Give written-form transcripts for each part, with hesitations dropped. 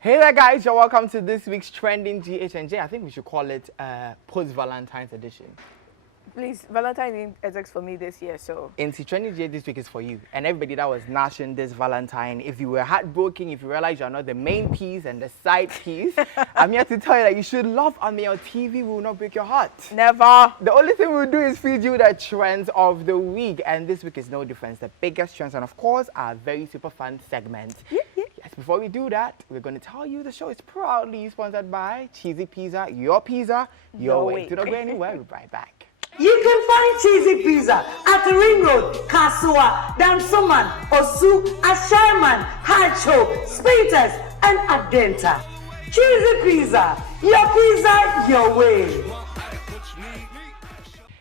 Hey there guys, you're welcome to this week's trending G.A.Y. I think we should call it post-Valentine's edition. Please, Valentine exists for me this year, so... Into trending G.A.Y. this week is for you. And everybody that was gnashing this Valentine, if you were heartbroken, if you realize you're not the main piece and the side piece, I'm here to tell you that you should love Ameyaw TV. We will not break your heart. Never. The only thing we'll do is feed you the trends of the week. And this week is no difference. The biggest trends and, of course, our very super fun segment. Yes, before we do that, we're going to tell you the show is proudly sponsored by Cheesy Pizza, your way. Do not go anywhere. We'll be right back. You can find Cheesy Pizza at the Ring Road, Kasua, Dansoman, Osu, Asherman, Hacho, Spintex, and Adenta. Cheesy Pizza, your way.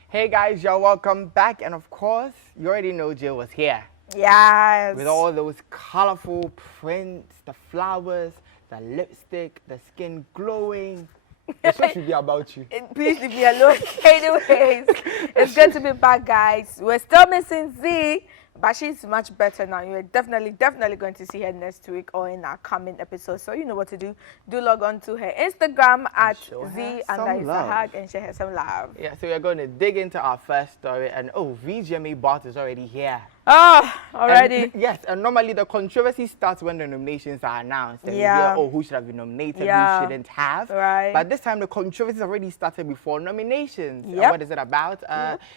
Hey guys, you're welcome back. And of course, you already know Jill was here. Yes. With all those colorful prints, the flowers, the lipstick, the skin glowing. The show should be about you. Please leave me alone. Anyways, it's good to be back, guys. We're still missing Z, but she's much better now. You're definitely going to see her next week or in our coming episode. So you know what to do. Do log on to her Instagram at Z_Isahag and share her some love. Yeah, so we're going to dig into our first story. And VGMA Bart is already here. Oh, already? Yes, and normally the controversy starts when the nominations are announced. And we hear, who should have been nominated, who shouldn't have. Right. But this time the controversy already started before nominations. Yep. And what is it about?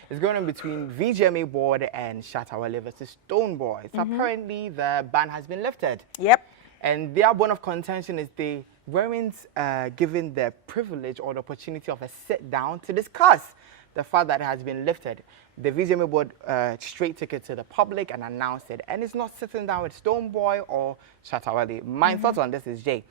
It's going on between VGMA Board and Shatawale versus Stonebwoy. So apparently the ban has been lifted. Yep. And their bone of contention is they weren't given the privilege or the opportunity of a sit down to discuss the fact that it has been lifted. The VGMA Board straight took it to the public and announced it. And it's not sitting down with Stonebwoy or Shatawale. My thoughts on this is, Jay,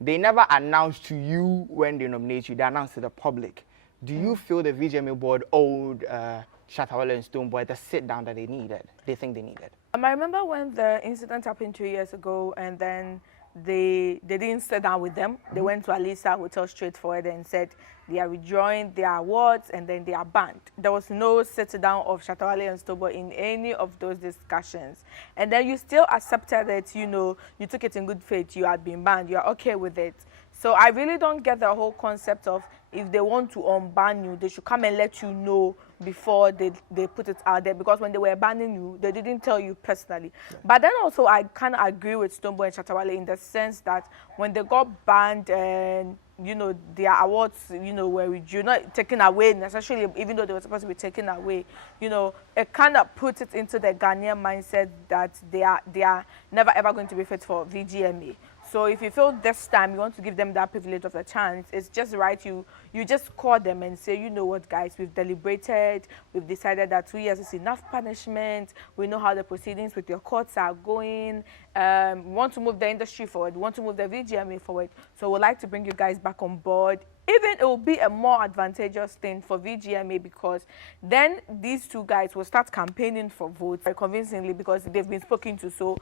they never announced to you when they nominate you. They announced to the public. Do you feel the VGMA Board owed Shatawale and Stonebwoy the sit down that they needed? They think they needed? I remember when the incident happened 2 years ago and then they didn't sit down with them. They went to Alisa Hotel straightforward and said they are withdrawing their awards and then they are banned. There was no sit down of Shatawale and Stonebwoy in any of those discussions. And then you still accepted it, you know, you took it in good faith, you had been banned, you are okay with it. So I really don't get the whole concept of if they want to unban you, they should come and let you know before they put it out there, because when they were banning you, they didn't tell you personally. Yeah. But then also I kind of agree with Stonebwoy and Shatawale in the sense that when they got banned and, you know, their awards, you know, were not taken away necessarily, even though they were supposed to be taken away, you know, it kind of puts it into the Ghanaian mindset that they are never ever going to be fit for VGMA. So if you feel this time you want to give them that privilege of a chance, it's just right you just call them and say, you know what, guys, we've deliberated, we've decided that 2 years is enough punishment, we know how the proceedings with your courts are going, we want to move the industry forward, we want to move the VGMA forward, so we'd like to bring you guys back on board. Even it will be a more advantageous thing for VGMA because then these two guys will start campaigning for votes very convincingly because they've been spoken to. So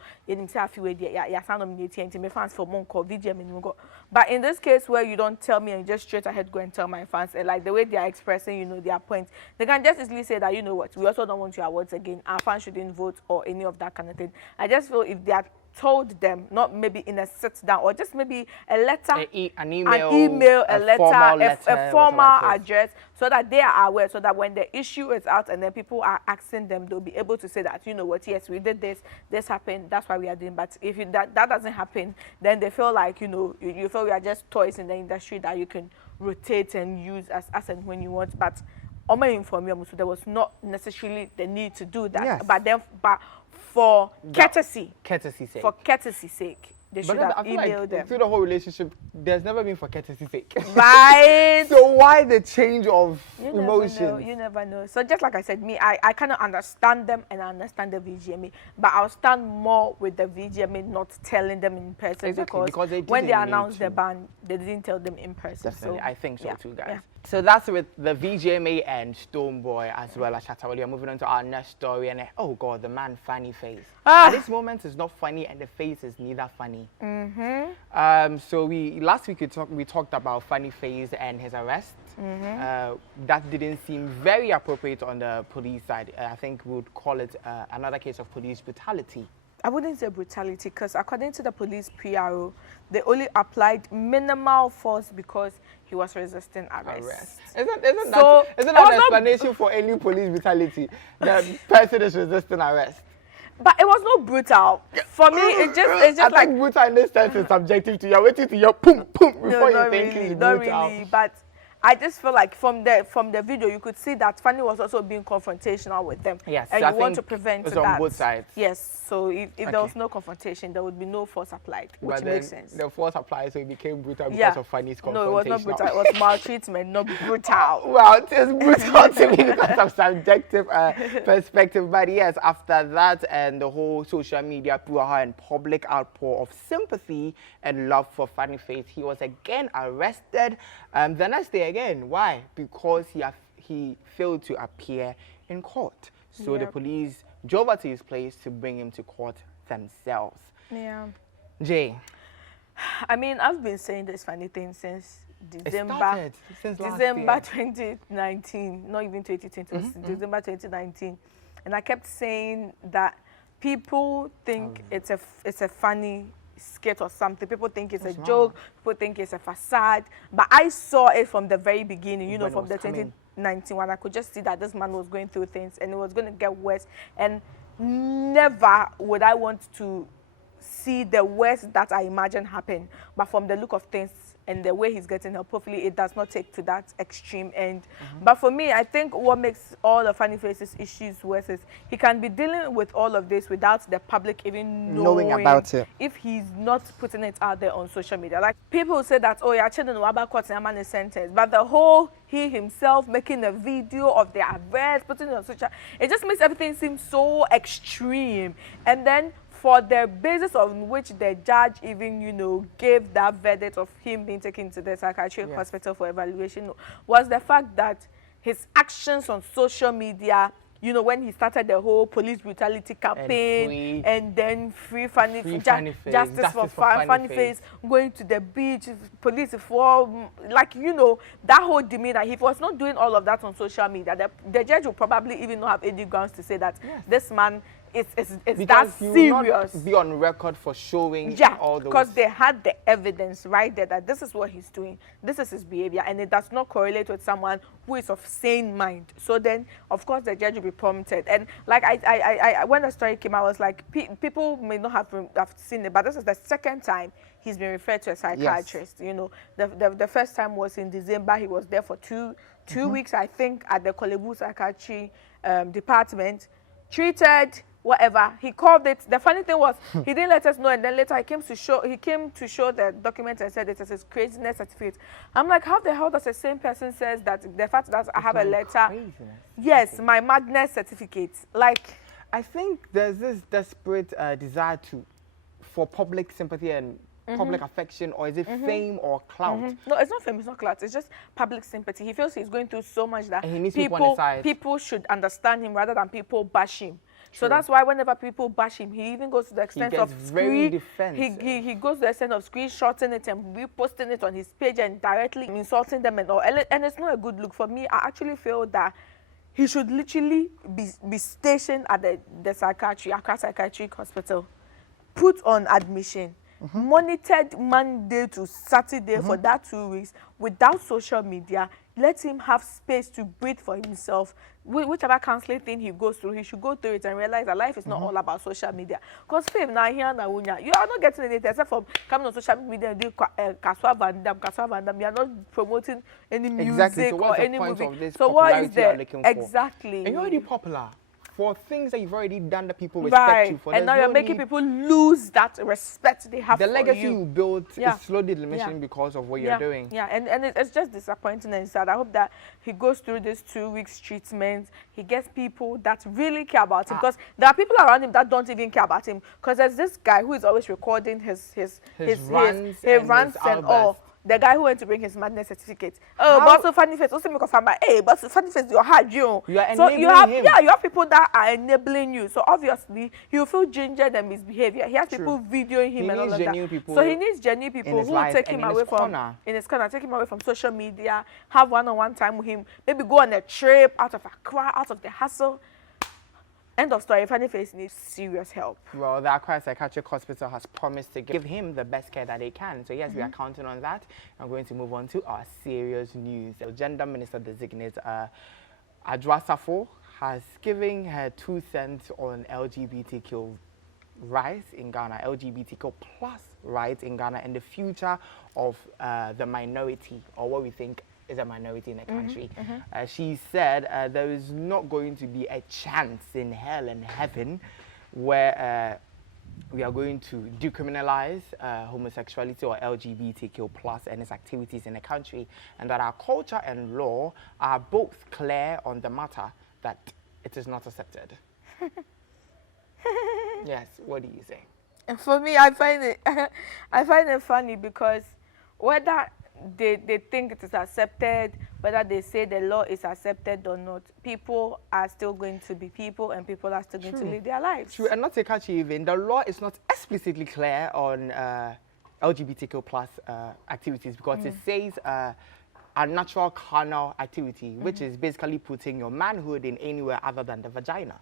but in this case where you don't tell me and just straight ahead go and tell my fans, and like the way they are expressing, you know, their points, they can just easily say that, you know what, we also don't want your awards again. Our fans shouldn't vote or any of that kind of thing. I just feel if they are told them, not maybe in a sit down or just maybe a letter, an email, a formal address, so that they are aware, so that when the issue is out and then people are asking them, they'll be able to say that, you know what, yes, we did this happened, that's why we are doing. But if that doesn't happen, then they feel like, you know, you feel we are just toys in the industry that you can rotate and use as and when you want. But so there was not necessarily the need to do that. Yes. But for courtesy sake, they should have emailed them. Through the whole relationship, there's never been for courtesy sake. Right. So why the change of emotions? You never know. So just like I said, I kind of understand them and I understand the VGMA, but I'll stand more with the VGMA not telling them in person because when they announced the ban, they didn't tell them in person. Definitely, so, I think so too, guys. Yeah. So that's with the VGMA and Stonebwoy as well as Shatawale. We're moving on to our next story, and oh god, the man funny face. At this moment it's not funny and the face is neither funny. So last week we talked about Funny Face and his arrest. That didn't seem very appropriate on the police side. I think we would call it another case of police brutality. I wouldn't say brutality, because according to the police PRO, they only applied minimal force because he was resisting arrest. Isn't So, that an also- explanation for any police brutality? The person is resisting arrest. But it was not brutal. For me, it's just I like think brutal in this sense is subjective to you. You're waiting to your pum pum before you not think really, it's not brutal. really. But I just feel like from the video, you could see that Fanny was also being confrontational with them. Yes, and I you want think to prevent it's that. on both sides. Yes. So if there Okay. was no confrontation, there would be no force applied, which But makes then sense. the force applies, so it became brutal because Yeah. of Fanny's No, it was not confrontation. brutal. It was maltreatment, not brutal. Well, it is brutal to me because of subjective perspective. But yes, after that and the whole social media brouhaha and public outpour of sympathy and love for Fanny Faith, he was again arrested the next day again. Why? Because he failed to appear in court. So the Yep. police drove her to his place to bring him to court themselves. Yeah. Jay. I mean, I've been saying this funny thing since December started since last December year. 2019, not even 2020, it was December 2019. And I kept saying that people think it's a funny skit or something. People think it's a joke. People think it's a facade. But I saw it from the very beginning, you know, When it from was the coming. 2019 when I could just see that this man was going through things and it was going to get worse. And never would I want to see the worst that I imagine happen. But from the look of things and the way he's getting help, hopefully it does not take to that extreme end. But for me, I think what makes all the Funny Faces issues worse is he can be dealing with all of this without the public even knowing about it. if he's not putting it out there on social media. Like people say that, oh, yeah, children know about court and man is sentenced. But the whole he himself making a video of the arrest, putting it on social, it just makes everything seem so extreme. And then for the basis on which the judge even, you know, gave that verdict of him being taken to the psychiatric hospital for evaluation was the fact that his actions on social media, you know, when he started the whole police brutality campaign and then free Fanny Face, justice for Fanny Face, going to the beach, police for, like, you know, that whole demeanor. If he was not doing all of that on social media, the judge will probably even not have any grounds to say that this man is that you serious. will not be on record for showing all those. Because they had the evidence right there that this is what he's doing, this is his behavior, and it does not correlate with someone who is of sane mind. So then, of course, the judge will be prompted. And like I when the story came, I was like, people may not have seen it, but this is the second time he's been referred to a psychiatrist. You know, the first time was in December. He was there for two weeks, I think, at the Kolebu Psychiatry department, treated. Whatever he called it. The funny thing was he didn't let us know, and then later he came to show the document and said it is his craziness certificate. I'm like, how the hell does the same person says that the fact that I have a letter? Yes, my madness certificate. Like, I think there's this desperate desire for public sympathy and public affection, or is it fame or clout? No, it's not fame, it's not clout. It's just public sympathy. He feels he's going through so much that And he needs people on his side. people should understand him rather than people bash him. So that's why whenever people bash him, he even goes to the extent of very defensive. he goes to the extent of screenshotting it and reposting it on his page and directly insulting them and all. And it's not a good look. For me, I actually feel that he should literally be stationed at the Accra Psychiatric Hospital, put on admission, monitored Monday to Saturday for that 2 weeks without social media. Let him have space to breathe for himself. Whichever counseling thing he goes through, he should go through it and realize that life is not all about social media. Because fame now here now you are not getting anything except from coming on social media and doing Kaswa Van Dam. You are not promoting any music So or what's the any point movie. of this So what is popularity you're there? looking for? Exactly. And you're already popular for things that you've already done that people respect you for. And now you're making people lose that respect they have the for legacy you. you built is slowly diminishing because of what you're doing. Yeah, and it's just disappointing and sad. I hope that he goes through this 2 weeks treatment. He gets people that really care about him, because there are people around him that don't even care about him. Because there's this guy who is always recording his rants and all. The guy who went to bring his madness certificate. Oh, but so Funny Face also make a family. Hey, but so Funny Face, you're hard, you. You are so you have him. you have people that are enabling you. So obviously he will feel gingered and misbehavior. He has people videoing him and all of that. People so he needs genuine people who will take him away from in his corner, take him away from social media, have one-on-one time with him, maybe go on a trip out of Accra, out of the hustle. End of story. Funny Face needs serious help. Well, the Accra Psychiatric Hospital has promised to give him the best care that they can. So yes, we are counting on that. I'm going to move on to our serious news. The Gender Minister designate Adwa Safo has given her 2 cents on LGBTQ rights in Ghana, LGBTQ plus rights in Ghana, and the future of the minority, or what we think is a minority in the country. She said there is not going to be a chance in hell and heaven where we are going to decriminalize homosexuality or LGBTQ plus and its activities in the country, and that our culture and law are both clear on the matter that it is not accepted. Yes, what do you say? And for me, I find it funny because whether they think it is accepted, whether they say the law is accepted or not, people are still going to be people, and people are still going to live their lives. True, and not to catch you even, the law is not explicitly clear on LGBTQ plus activities, because it says a natural carnal activity, which is basically putting your manhood in anywhere other than the vagina.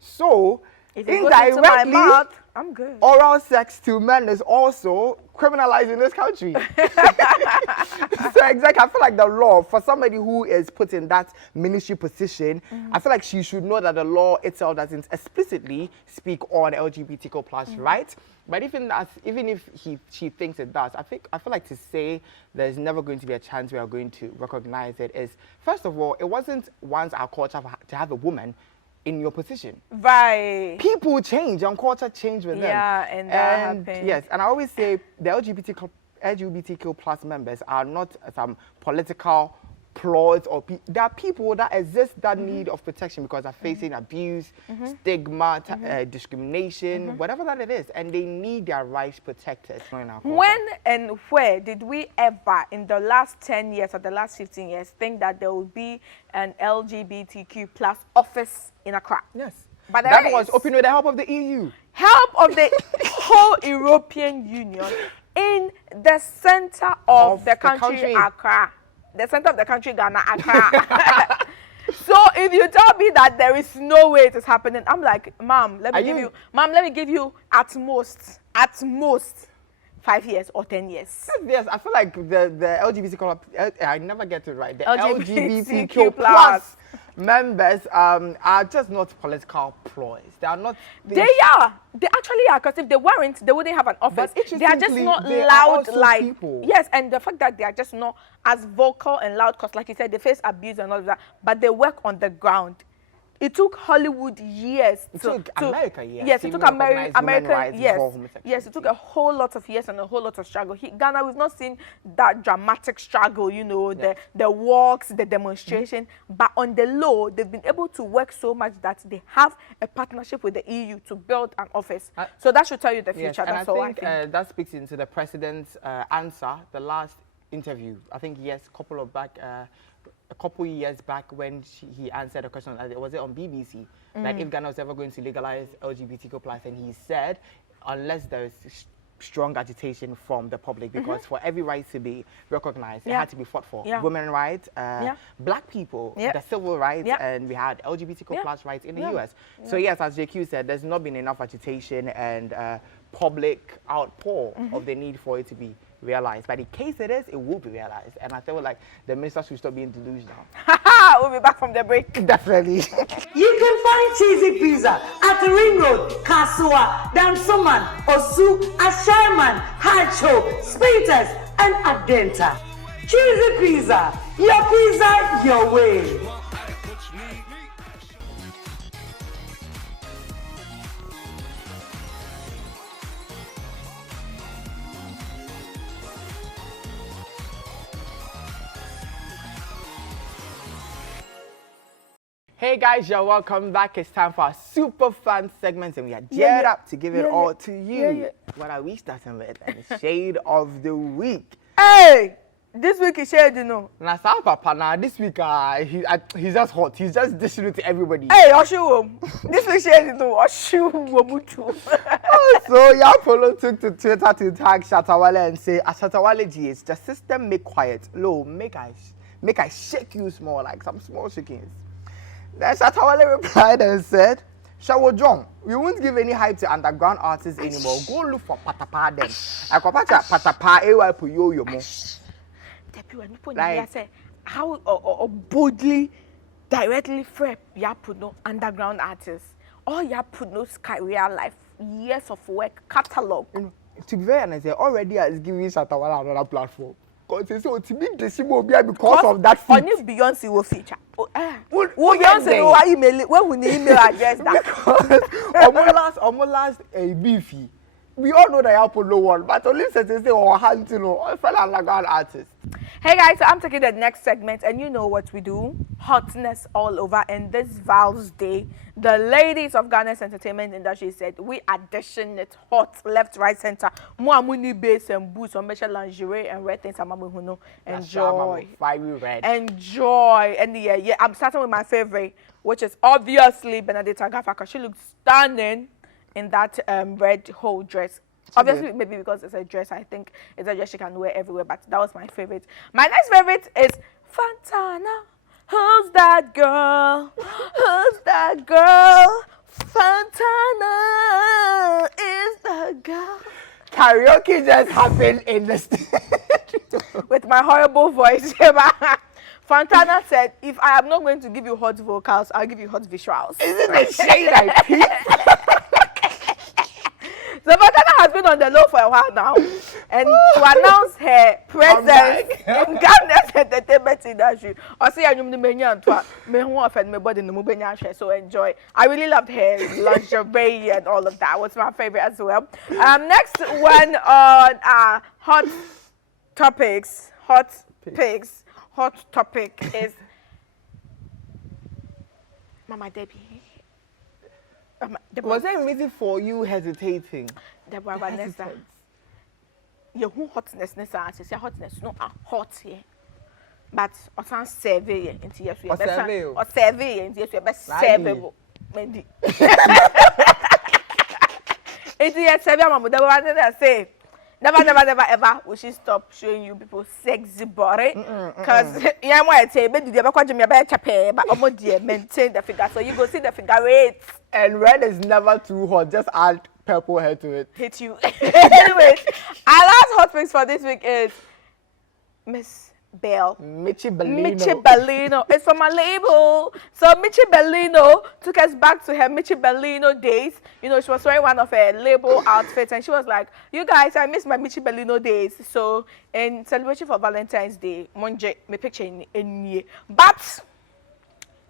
So, if it goes into my mouth, I'm good. Oral sex to men is also criminalized in this country. So exactly, I feel like the law, for somebody who is put in that ministry position, I feel like she should know that the law itself doesn't explicitly speak on LGBTQ plus rights. But even if she thinks it does, I feel like to say there's never going to be a chance we are going to recognize it is, first of all, it wasn't once our culture to have a woman in your position. Right. People change and culture change with them. Yeah, and that happened. Yes, and I always say the LGBTQ plus members are not some political ploys, or there are people that exist that need of protection because they're facing abuse, stigma, discrimination, whatever that it is, and they need their rights protected. When and where did we ever, in the last 10 years or the last 15 years, think that there will be an LGBTQ plus office in Accra? Yes. But that was open with the help of the EU. Help of the whole European Union in the center of the country, Accra. The center of the country, Ghana, Accra. So if you tell me that there is no way it is happening, I'm like, Mom, let me give you at most 5 years or 10 years. Yes, I feel like the LGBTQ, I never get it right. The LGBTQ plus members are just not political ploys. They are not. They are. They actually are. Because if they weren't, they wouldn't have an office. They are just not loud like people. Yes, and the fact that they are just not as vocal and loud, because like you said, they face abuse and all of that, but they work on the ground. It took Hollywood years. It took America years. Yes, it took America years. Yes, it took a whole lot of years and a whole lot of struggle. Ghana, we've not seen that dramatic struggle, you know, the walks, the demonstration. But on the low, they've been able to work so much that they have a partnership with the EU to build an office. So that should tell you the future. Yes, and I think that speaks into the president's answer, the last interview. I think, yes, a couple years back when he answered a question, was it on BBC, like if Ghana was ever going to legalize LGBTQ plus, and he said, unless there is strong agitation from the public, because for every right to be recognized, it had to be fought for. Women rights, black people, the civil rights, and we had LGBTQ plus rights in the US. So yes, as JQ said, there's not been enough agitation and public outpour of the need for it to be realized. But in case it is, it will be realized. And I feel like the minister should stop being delusional. We'll be back from the break. Definitely. You can find Cheesy Pizza at the Ring Road, Kasua, Dansoman, Osu, Asherman, Hacho, Speeters, and Adenta. Cheesy Pizza, your way. Hey guys, you're welcome back. It's time for our super fun segments, and we are geared up to give it all to you. What are we starting with? And the shade of the week. Hey, this week is shade, you know. Now, Papa, now this week he's just hot. He's just dishing it to everybody. Hey, Oshu, this week shade, you know, Oshu Womutu. So Yapolo took to Twitter to tag Shatawale and say, Shatawale GH, the system make quiet. Low, make I shake you small, like some small shakings. Then Shatawale replied and said, Shower John, we won't give any hype to underground artists anymore. Go look for Patapa then. I go Patapa, AY Puyo mo. Like, say how boldly, directly free ya put no underground artists. All ya put no sky real life, years of work, catalog. To be very honest, already has given Shatawala another platform. Because so to be because of that feat. Only Beyonce will feature. Beyonce why email when we need email address that. Because almost last a beefy. We all know that Apple no one, but only say or hand to know all fellow underground artists. Hey guys, so I'm taking the next segment, and you know what we do. Hotness all over. And this Val's Day, the ladies of Ghana's entertainment industry said we are dishing it hot, left, right, center. Muamuni base and boots, on special lingerie and red things. Enjoy. Enjoy. And yeah, I'm starting with my favorite, which is obviously Benedetta Gafaka. She looks stunning in that red whole dress. Obviously, maybe because it's a dress, I think it's a dress she can wear everywhere, but that was my favorite. My next favorite is Fantana. Who's that girl? Who's that girl? Fantana is the girl. Karaoke just happened in the stage. With my horrible voice. Fantana said, if I am not going to give you hot vocals, I'll give you hot visuals. Isn't it shade I peep? So Fantana has been on the low for a while now, and to announce her presence in Ghana's entertainment industry. So enjoy. I really loved her lingerie and all of that. Was my favorite as well. Next one on hot topics, hot picks. Hot topic is Mama Debbie. Was there a reason for you hesitating? Deborah Vanessa. Your hotness, your hotness, no hot here. But I can't serve it into yes, we are best or serve it into yes, we are best servable. Mendy. It's yes, serve Mama Deborah Vanessa say. Never, ever will she stop showing you people sexy body. Because yeah, I say, but you never quite me about chape, but almost dear maintain the figure. So you go see the figure eight. And red is never too hot. Just add purple hair to it. Hit you. Anyways, our last hot fix for this week is Mzbel. Michi Bellino. Michi Bellino. It's from my label. So Michi Bellino took us back to her Michi Bellino days. You know, she was wearing one of her label outfits, and she was like, "You guys, I miss my Michi Bellino days." So in celebration for Valentine's Day, Monje me picture in but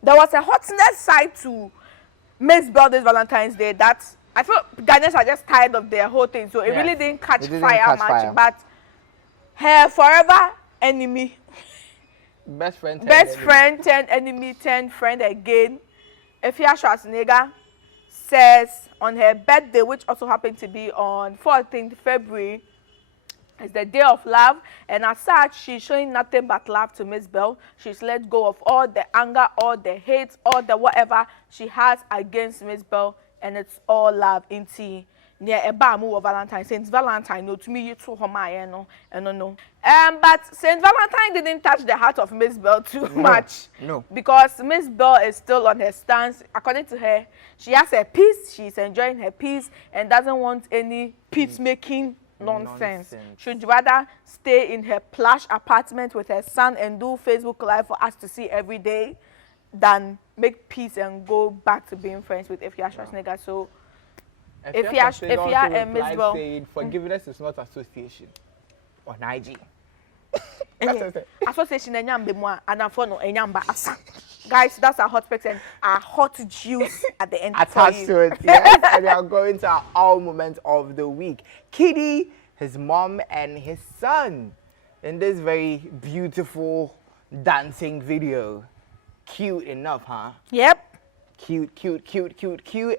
there was a hotness side to Mzbel this Valentine's Day that I feel Ghanaians are just tired of their whole thing. So it really didn't catch fire much. But her forever enemy, best friend turned enemy turned friend again, Afia Schwarzenegger, says on her birthday, which also happened to be on 14th February, is the day of love, and as such, she's showing nothing but love to Mzbel. She's let go of all the anger, all the hate, all the whatever she has against Mzbel, and it's all love into near a bamu of Valentine. Saint Valentine, no, to me, you too, no. But Saint Valentine didn't touch the heart of Mzbel too much. No. Because Mzbel is still on her stance. According to her, she has her peace, she's enjoying her peace, and doesn't want any peacemaking nonsense. Should rather stay in her plush apartment with her son and do Facebook Live for us to see every day than make peace and go back to being friends with Afia Schwarzenegger. So Afia and Mzbel saying forgiveness is not association on IG. Association guys, that's our hot picks and our hot juice at the end. Attached to it, yes. And we are going to our all moment of the week. Kiddy, his mom, and his son in this very beautiful dancing video. Cute enough, huh? Yep. Cute.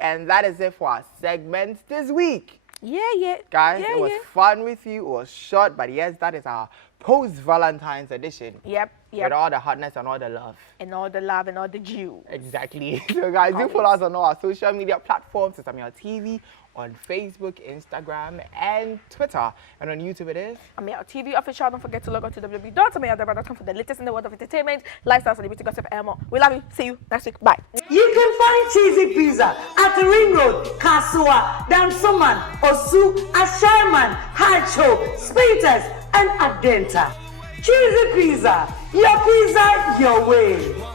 And that is it for our segment this week. Yeah. Guys, it was fun with you. It was short, but yes, that is our post-Valentine's edition. Yep. With all the hotness and all the love. And all the love and all the juice. Exactly. So guys, do follow us on all our social media platforms. It's Ameyaw TV on Facebook, Instagram, and Twitter. And on YouTube it is Ameyaw TV official. Don't forget to log on to www.ameyaw.com for the latest in the world of entertainment, lifestyle, celebrity gossip, and more. We love you. See you next week. Bye. You can find cheesy pizza at the Ring Road, Kasua, Dansoman, Osu, Asherman, Hacho, Speeters, and Adenta. Cheesy Pizza, your way.